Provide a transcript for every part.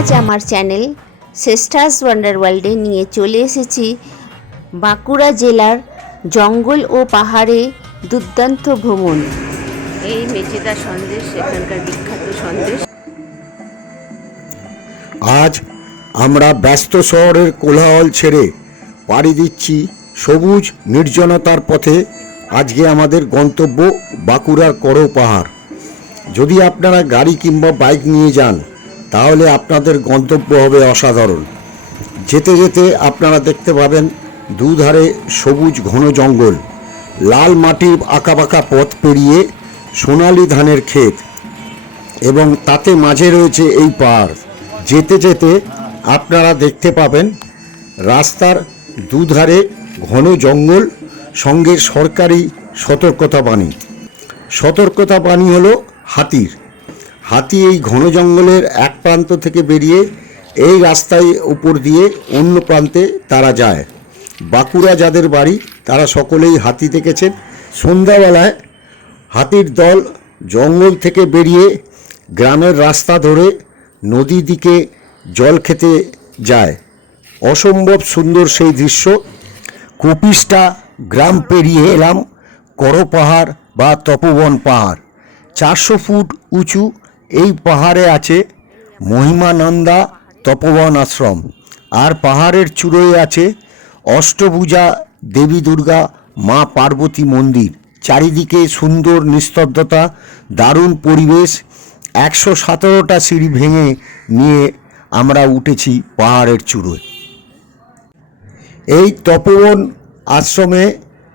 আজ আমার channel sisters wonder ওয়ার্ল্ডে নিয়ে চলে এসেছি বাঁকুড়া জেলার জঙ্গল ও পাহাড়ে দুর্দান্ত ভ্রমণ। এই মেচেদা সন্দেশ সেখানকার বিখ্যাত সন্দেশ। আজ আমরা ব্যস্ত শহরের কোলাহল ছেড়ে পাড়ি দিচ্ছি সবুজ, নির্জনতার পথে আজকে আমাদের গন্তব্য বাঁকুড়ার করো পাহাড়। যদি আপনারা গাড়ি কিংবা বাইক নিয়ে যান তাহলে আপনাদের গন্তব্য হবে অসাধারণ। যেতে যেতে আপনারা দেখতে পাবেন দুধারে সবুজ ঘন জঙ্গল, লাল মাটির আঁকাবাঁকা পথ পেরিয়ে সোনালি ধানের ক্ষেত এবং তাতে মাঝে রয়েছে এই পাহাড়। যেতে যেতে আপনারা দেখতে পাবেন রাস্তার দুধারে ঘন জঙ্গল, সঙ্গে সরকারি সতর্কতা বাণী। সতর্কতা বাণী হলো হাতির। হাতি এই ঘন জঙ্গলের এক প্রান্ত থেকে বেরিয়ে এই রাস্তায় উপর দিয়ে অন্য প্রান্তে তারা যায়। বাঁকুড়া যাদের বাড়ি, তারা সকলেই হাতি দেখেছেন। সন্ধ্যাবেলায় হাতির দল জঙ্গল থেকে বেরিয়ে গ্রামের রাস্তা ধরে নদী দিকে জল খেতে যায়। অসম্ভব সুন্দর সেই দৃশ্য। কপিসটা গ্রাম পেরিয়ে এলাম, করো পাহাড় বা তপবন পাহাড়। চারশো ফুট উঁচু এই পাহাড়ে আছে মহিমানন্দা তপবন আশ্রম। আর পাহাড়ের চূড়োয় আছে অষ্টভুজা দেবী দুর্গা মা পার্বতী মন্দির। চারিদিকে সুন্দর নিস্তব্ধতা, দারুণ পরিবেশ, একশো সতেরোটা সিঁড়ি ভেঙে নিয়ে আমরা উঠেছি পাহাড়ের চূড়োয়। এই তপবন আশ্রমে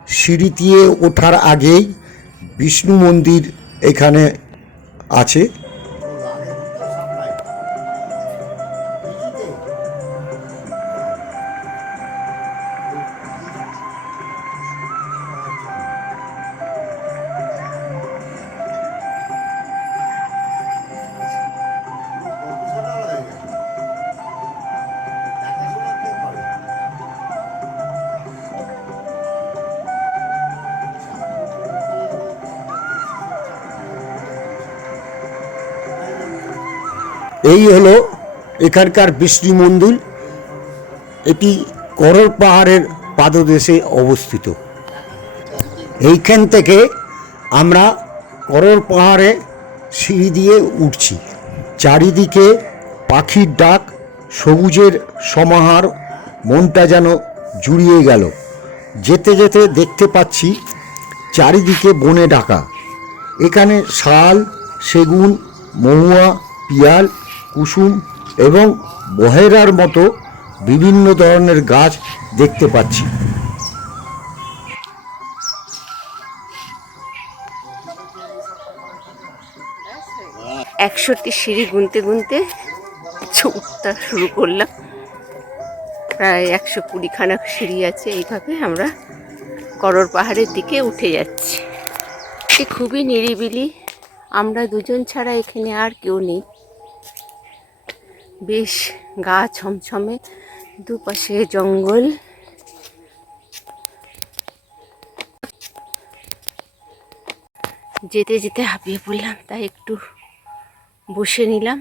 সিঁড়ি দিয়ে ওঠার আগেই বিষ্ণু মন্দির এখানে আছে। এই হলো এখানকার বিষ্ণু মন্দির। এটি করর পাহাড়ের পাদদেশে অবস্থিত। এইখান থেকে আমরা করর পাহাড়ে সিঁড়ি দিয়ে উঠছি। চারিদিকে পাখির ডাক, সবুজের সমাহার, মনটা যেন জুড়িয়ে গেল। যেতে যেতে দেখতে পাচ্ছি চারিদিকে বনে ডাকা। এখানে শাল, সেগুন, মহুয়া, পিয়াল কুসুম এবং বহেরার মতো বিভিন্ন ধরনের গাছ দেখতে পাচ্ছি। একশোটি সিঁড়ি গুনতে গুনতে উঠতে শুরু করলাম। প্রায় একশো কুড়িখানা সিঁড়ি আছে, এইভাবে আমরা করর পাহাড়ের দিকে উঠে যাচ্ছি। খুবই নিরিবিলি। আমরা দুজন ছাড়া এখানে আর কেউ নেই। বেশ গা ছমছমে দুপাশে জঙ্গল। যেতে যেতে হাঁপিয়ে পড়লাম তাই একটু বসে নিলাম।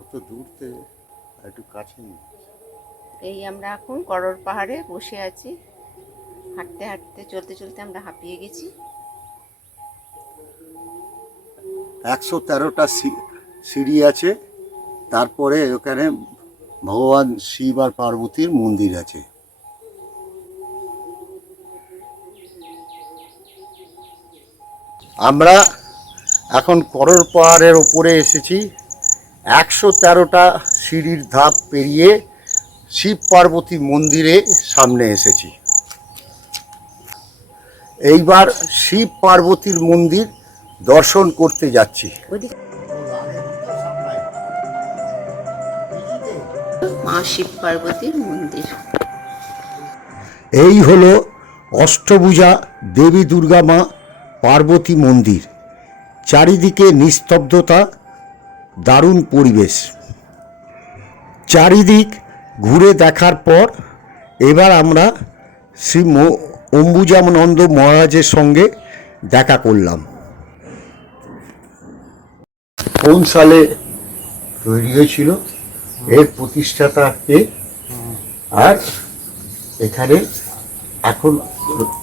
অত দূরতে একটু কাছে এই আমরা এখন করর পাহাড়ে বসে আছি। হাঁটতে হাঁটতে চলতে চলতে আমরা হাঁপিয়ে গেছি। একশো তেরোটা সিঁড়ি আছে, তারপরে ওখানে ভগবান শিব আর পার্বতীর মন্দির আছে। আমরা এখন করর পাহাড়ের ওপরে এসেছি। একশো তেরোটা সিঁড়ির ধাপ পেরিয়ে শিব পার্বতী মন্দিরে সামনে এসেছি। এইবার শিব পার্বতীর মন্দির দর্শন করতে যাচ্ছি। মা শিব পার্বতীর মন্দির। এই হলো অষ্টভুজা দেবী দুর্গা মা পার্বতী মন্দির। চারিদিকে নিস্তব্ধতা, দারুণ পরিবেশ। চারিদিক ঘুরে দেখার পর এবার আমরা শ্রী অম্বুজানন্দ মহারাজের সঙ্গে দেখা করলাম। কোন সালে তৈরি হয়েছিল? এর প্রতিষ্ঠাতা কে? আর এখানে এখন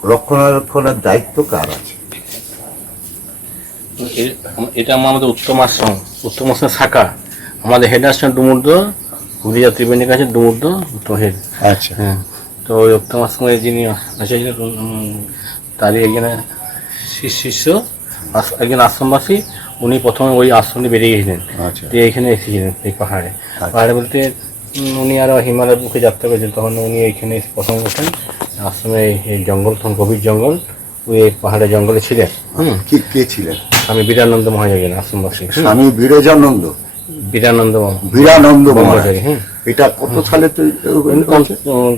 রক্ষণাবেক্ষণের দায়িত্ব কার আছে? এটা আমাদের উত্তম আশ্রম উত্তম আশ্রম শাখা। আমাদের হেড আশ্রম ডুমুর্দ হুলিয়া ত্রিবেণীর কাছে ডুমুর্দ তো হেড। আচ্ছা। হ্যাঁ তো ওই উত্তম আশ্রমের যিনি উম, তারই একজন শিষ্য শিষ্য একজন আশ্রমবাসী উনি প্রথমে ওই আশ্রমে বেরিয়ে গেছিলেন। আচ্ছা। দিয়ে এখানে এসেছিলেন এই পাহাড়ে। পাহাড়ে বলতে উনি আরও হিমালয়ের বুকে যাত্রা করেছেন তখন উনি এইখানে প্রথম ওঠেন আশ্রমে এই- জঙ্গল তখন গভীর জঙ্গল ওই পাহাড়ে জঙ্গলে ছিলেন। হুম। কি কে ছিলেন? আমি বীরানন্দ মহাজাগেন আশ্রমবাসী স্বামী বীরজানন্দ? বীরানন্দ বীরানন্দ হ্যাঁ এটা কত সালে?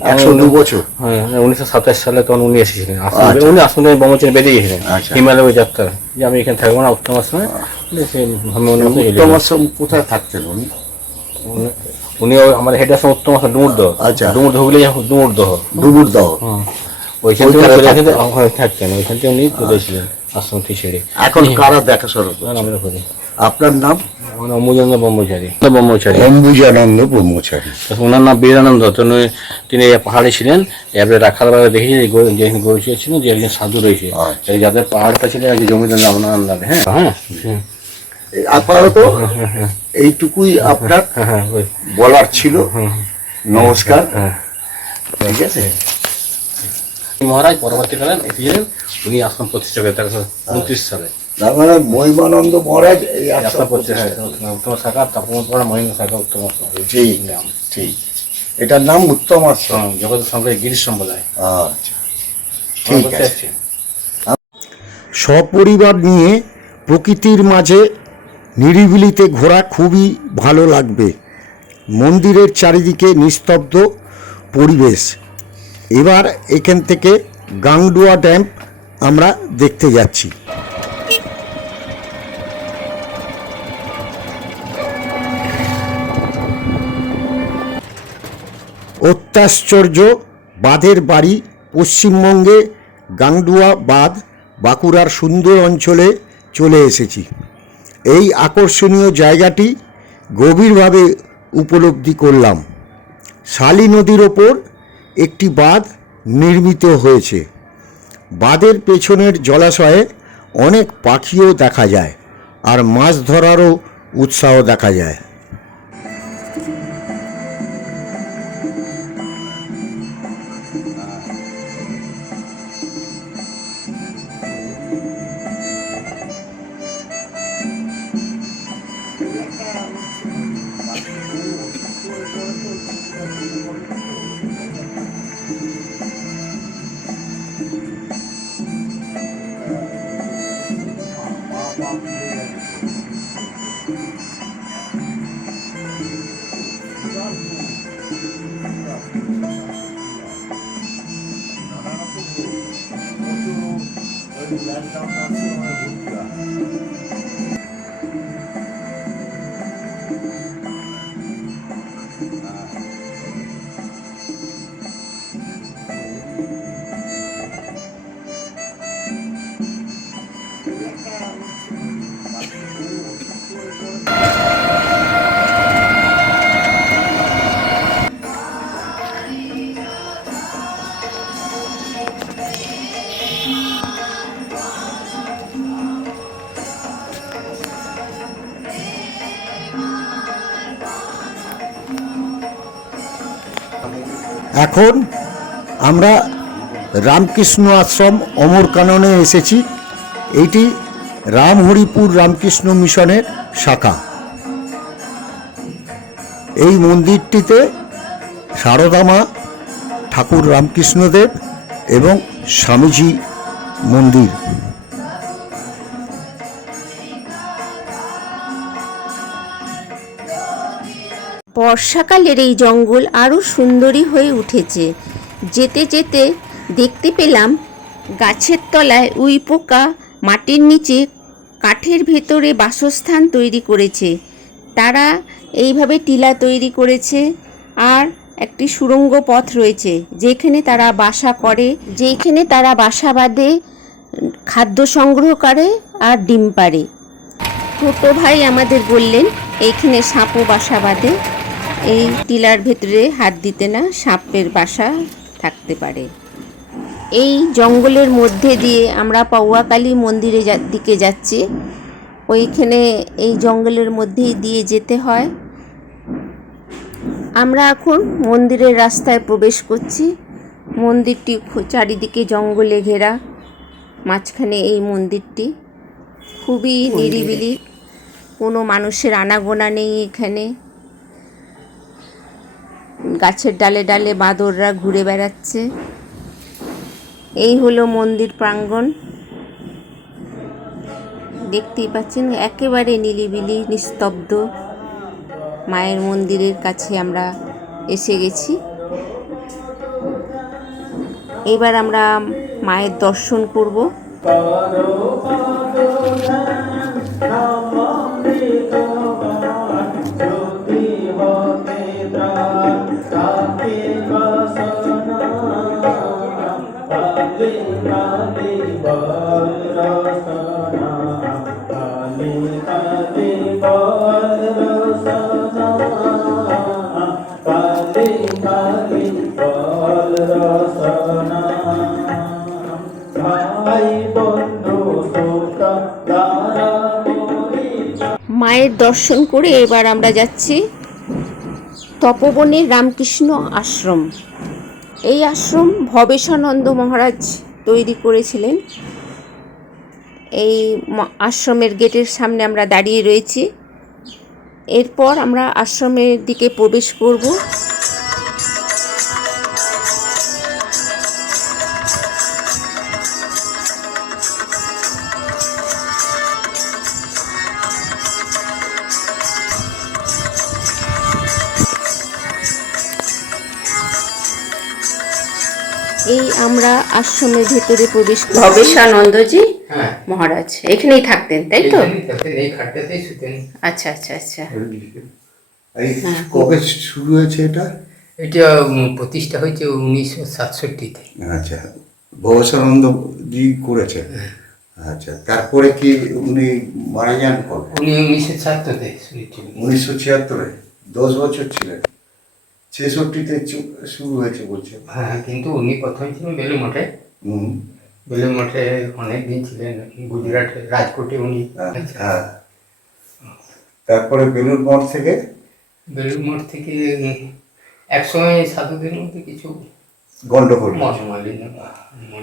একশো দু বছর। হ্যাঁ উনিশশো সাতাশ সালে তখন উনি এসেছিলেন। আচ্ছা। উনি আশ্রমে ব্রহ্মচারী বেরিয়ে গেছিলেন আচ্ছা। হিমালয় যাত্রা যে আমি এখানে থাকব না উত্তম আশ্রমে। এলেন। উত্তম আশ্রম কোথায় থাকতেন উনি? উনি- হেড উত্তম আশ্রম ডুমুরদহ। আচ্ছা। ডুমুরদহ হুগলি ডুমুরদহ। ডুবুরদহ ওইখান থেকে চলে আসেন ওখানে থাকতেন। ওইখান থেকে উনি চলে এসেছিলেন আশ্রম থেকে ছেড়ে। এখন কারা দেখাশোনা করে আমরা করি আপনার নাম? আমার ব্রহ্মচারী। ব্রহ্মচারী। অম্বুজানন্দ ব্রহ্মচারী। ওনার নাম বীরানন্দ। তো তিনি পাহাড়ে ছিলেন। এবারে রাখাল বেলা দেখেছি যে যে গরু ছিল যে একজন সাধু রয়েছে। আচ্ছা। যাদের পাহাড়টা ছিল জমিদার নাম হ্যাঁ? হ্যাঁ। হুম। এই আপাতত এইটুকুই আপনার হ্যাঁ হ্যাঁ ওই বলার ছিল। নমস্কার। হ্যাঁ ঠিক আছে? মহারাজ পরবর্তীকালে উনি আশ্রম প্রতিষ্ঠা করেন তেরোশো উনত্রিশ সালে। তার মানে মহিমানন্দ মহারাজ এই আশ্রম প্রতিষ্ঠা উত্তম শাখা তাপন পড়া শাখা উত্তম আশ্রম ঠিক ঠিক এটার নাম উত্তম আশ্রম হ্যাঁ, জগৎ সঙ্গে গিরিশ সম্প্রদায়। আচ্ছা। ঠিক আছে। সপরিবার নিয়ে প্রকৃতির মাঝে নিরিবিলিতে ঘোরা খুবই ভালো লাগবে। মন্দিরের চারিদিকে নিস্তব্ধ পরিবেশ। এবার এখান থেকে গাংডুয়া ড্যাম আমরা দেখতে যাচ্ছি। অত্যাশ্চর্য বাঁধের বাড়ি পশ্চিমবঙ্গে গাংডুয়া বাঁধ বাঁকুড়ার সুন্দর অঞ্চলে চলে এসেছি। এই আকর্ষণীয় জায়গাটি গভীরভাবে উপলব্ধি করলাম। শালি নদীর ওপর একটি বাঁধ নির্মিত হয়েছে। বাঁধের পেছনের জলাশয়ে অনেক পাখিও দেখা যায়, আর মাছ ধরারও উৎসাহ দেখা যায়। এখন আমরা রামকৃষ্ণ আশ্রম অমর কাননে এসেছি। এইটি রামহরিপুর রামকৃষ্ণ মিশনের শাখা। এই মন্দিরটিতে সারদামা ঠাকুর রামকৃষ্ণদেব এবং স্বামীজি মন্দির। বর্ষাকালের এই জঙ্গল আরও সুন্দরী হয়ে উঠেছে। যেতে যেতে দেখতে পেলাম, গাছের তলায় উই পোকা, মাটির নিচে কাঠের ভেতরে বাসস্থান তৈরি করেছে। তারা এইভাবে টিলা তৈরি করেছে আর একটি সুড়ঙ্গ পথ রয়েছে, যেখানে তারা বাসা করে, যেখানে তারা বাসা বাঁধে, খাদ্য সংগ্রহ করে আর ডিম পাড়ে। ছোটো ভাই আমাদের বললেন, এইখানে সাপও বাসা বাঁধে। এই টিলার ভেতরে হাত দিতে না সাপের বাসা থাকতে পারে। এই জঙ্গলের মধ্যে দিয়ে আমরা পাউয়াকালী মন্দিরে দিকে যাচ্ছি। ওইখানে এই জঙ্গলের মধ্যেই দিয়ে যেতে হয়। আমরা এখন মন্দিরের রাস্তায় প্রবেশ করছি। মন্দিরটি চারিদিকে জঙ্গলে ঘেরা। মাঝখানে এই মন্দিরটি। খুবই নিরিবিলি। কোনো মানুষের আনাগোনা নেই এখানে। গাছের ডালে ডালে বাঁদররা ঘুরে বেড়াচ্ছে। এই হলো মন্দির প্রাঙ্গণ। দেখতেই পাচ্ছেন, একেবারে নিলিবিলি নিস্তব্ধ। মায়ের মন্দিরের কাছে আমরা এসে গেছি। এবার আমরা মায়ের দর্শন করব। মায়ের দর্শন করে এবার আমরা যাচ্ছি তপবনের রামকৃষ্ণ আশ্রম। এই আশ্রম ভবেশানন্দ মহারাজ তৈরি করেছিলেন। এই আশ্রমের গেটের সামনে আমরা দাঁড়িয়ে রয়েছি। এরপর আমরা আশ্রমের দিকে প্রবেশ করব। এই আমরা আশ্রমের ভেতরে প্রবেশ ভবেশানন্দজি হ্যাঁ। মহারাজ এখানেই থাকতেন তাই তো? এইখানেই থাকতেন, এই খাটটাতেই শুতেন। আচ্ছা আচ্ছা আচ্ছা। এই কবে শুরু হয়েছে এটা? এটা প্রতিষ্ঠা হয়েছে উনিশশো সাতষট্টিতে। আচ্ছা ভবসানন্দ জি করেছে আচ্ছা তারপরে কি উনি মারা যান উনি উনিশশো শুনেছিলেন উনিশশো ছিয়াত্তরে দশ বছর ছিলেন। ছেষট্টিতে শুরু হয়েছে বলছে। হ্যাঁ কিন্তু উনি প্রথম ছিলেন বেলুর মঠে হুম। বেলুর মঠে অনেক দিন ছিলেন গুজরাটে রাজকোটে উনি হ্যাঁ তারপরে বেলুর মঠ থেকে? বেলুর মঠ থেকে একসময় সাধুদের মধ্যে কিছু গন্ডগোল।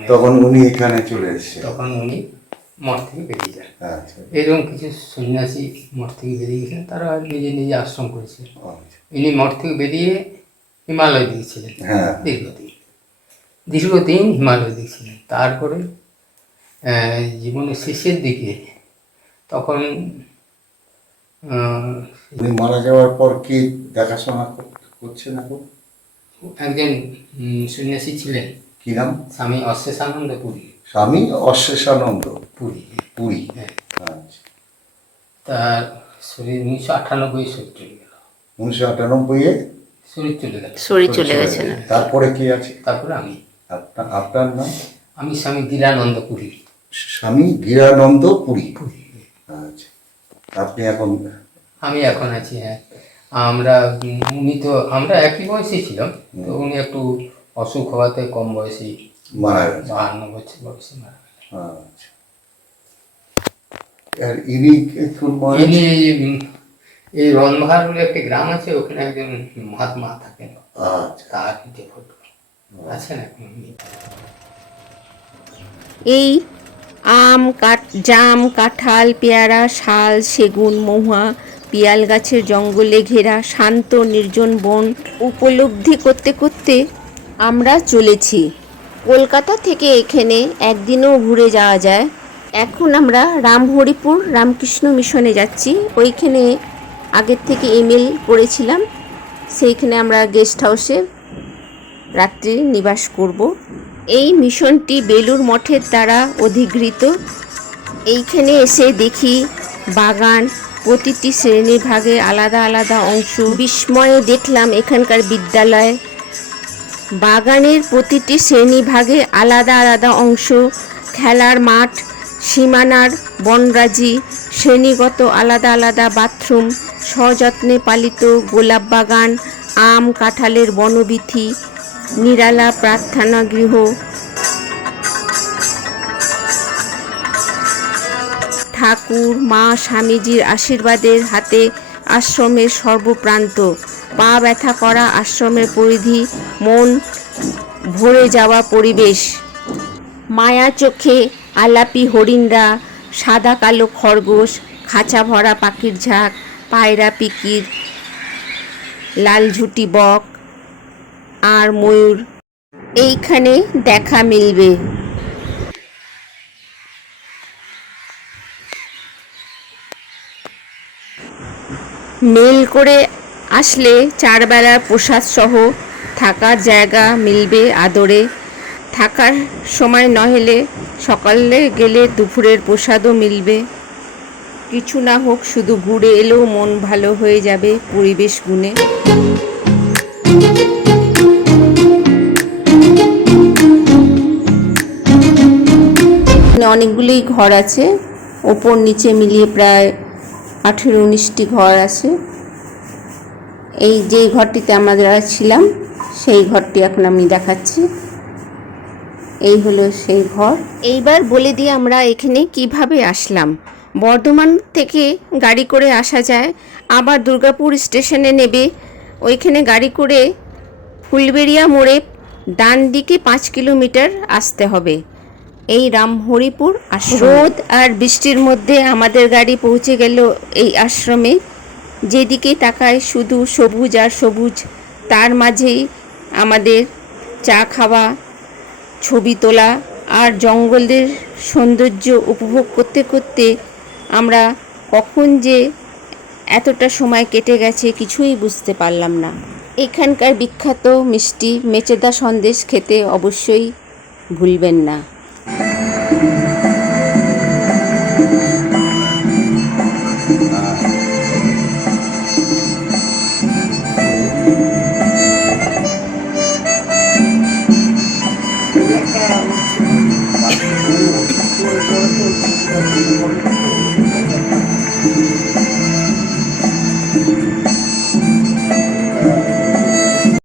তখন উনি এখানে চলে এসেছে তখন উনি মঠ থেকে বেরিয়ে যান। আচ্ছা। এরকম কিছু সন্ন্যাসী মঠ থেকে বেরিয়ে গেছেন তারা নিজে নিজে আশ্রম করেছে আচ্ছা। ইনি মঠ থেকে বেরিয়ে হিমালয় দিয়েছিলেন। হ্যাঁ। দীর্ঘদিন। দীর্ঘদিন হিমালয় দিয়েছিলেন। তারপরে জীবনের শেষের দিকে তখন উনি মারা যাওয়ার পর কি দেখাশোনা কর- করছেন এখন? একজন সন্ন্যাসী ছিলেন। কি নাম? স্বামী অশেষানন্দ পুরী। স্বামী অশেষানন্দ পুরী। পুরী। হ্যাঁ। আচ্ছা। তার শরীর উনিশশো আটানব্বই শরীর চলে গেল উনিশশো আটানব্বই শরীর চলে গেল শরীর চলে গেছে না। তারপরে কি আছে? তারপরে আমি। আপনার নাম? আমি স্বামী দীরানন্দ পুরী। স্বামী গিরানন্দ পুরী। আচ্ছা। আপনি এখন আমি এখন আছি হ্যাঁ। আমরা উম, উনি তো আমরা একই বয়সী ছিলাম তো উনি একটু অসুখ হওয়াতে কম বয়সী মারা গেছেন বাহান্ন বছর বয়সে মারা গেলেন। আচ্ছা। আর ইনি কোন উম, এই রনভার বলে একটি গ্রাম আছে ওখানে একজন মহাত্মা থাকেন। আচ্ছা। তার যে ফটো আছেন এখন এই আম কাঠ জাম কাঁঠাল পেয়ারা শাল সেগুন মহুয়া পিয়াল গাছের জঙ্গলে ঘেরা শান্ত নির্জন বন উপলব্ধি করতে করতে আমরা চলেছি। কলকাতা থেকে এখানে একদিনও ঘুরে যাওয়া যায়। এখন আমরা রামহরিপুর রামকৃষ্ণ মিশনে যাচ্ছি। ওইখানে আগের থেকে ইমেল করেছিলাম। সেইখানে আমরা গেস্ট হাউসে রাত্রি নিবাস করব। এই মিশনটি বেলুর মঠের দ্বারা অধিগৃহীত। এইখানে এসে দেখি বাগান, প্রতিটি শ্রেণি ভাগে আলাদা আলাদা অংশ। বিস্ময়ে দেখলাম এখানকার বিদ্যালয়। বাগানের প্রতিটি শ্রেণি ভাগে আলাদা আলাদা অংশ। খেলার মাঠ সীমানার বনরাজি, শ্রেণীগত আলাদা আলাদা বাথরুম, সযত্নে পালিত গোলাপ বাগান, আম কাঁঠালের বনবিথি, নিরালা প্রার্থনা গৃহ ঠাকুর, মা, স্বামীজির আশীর্বাদের হাতে আশ্রমের সর্বপ্রান্ত। পা ব্যথা করা আশ্রমের পরিধি, মন ভরে যাওয়া পরিবেশ। মায়া চোখে আলাপি হরিণরা, সাদা কালো খরগোশ, খাঁচা ভরা পাখির ঝাঁক, পায়রা পিকির, লাল ঝুটি বক, আর ময়ূর। এইখানে দেখা মিলবে। মেল করে আসলে চারবেলার প্রসাদ সহ থাকার জায়গা মিলবে আদরে। থাকার সময় নহেলে সকালে গেলে দুপুরের প্রসাদও মিলবে। কিছু না হোক, শুধু ঘুরে এলেও মন ভালো হয়ে যাবে পরিবেশ গুণে। এখানে অনেকগুলোই ঘর আছে। ওপর, নিচে মিলিয়ে প্রায় আঠেরো উনিশটি ঘর আছে। এই যে ঘরটিতে আমরা ছিলাম, সেই ঘরটি এখন আমি দেখাচ্ছি। এই হলো সেই ঘর। এইবার বলে দিই আমরা এখানে কীভাবে আসলাম। বর্ধমান থেকে গাড়ি করে আসা যায় আবার দুর্গাপুর স্টেশনে নেবে। ওইখানে গাড়ি করে ফুলবেড়িয়া মোড়ে ডান দিকে পাঁচ কিলোমিটার আসতে হবে। এই রামহরিপুর আশ্রম। রোদ আর বৃষ্টির মধ্যে আমাদের গাড়ি পৌঁছে গেল এই আশ্রমে। যেদিকে তাকায় শুধু সবুজ আর সবুজ তার মাঝেই আমাদের চা খাওয়া ছবি তোলা আর জঙ্গলের সৌন্দর্য উপভোগ করতে করতে আমরা কখন যে এতটা সময় কেটে গেছে কিছুই বুঝতে পারলাম না। এখানকার বিখ্যাত মিষ্টি মেচেদা সন্দেশ খেতে অবশ্যই ভুলবেন না।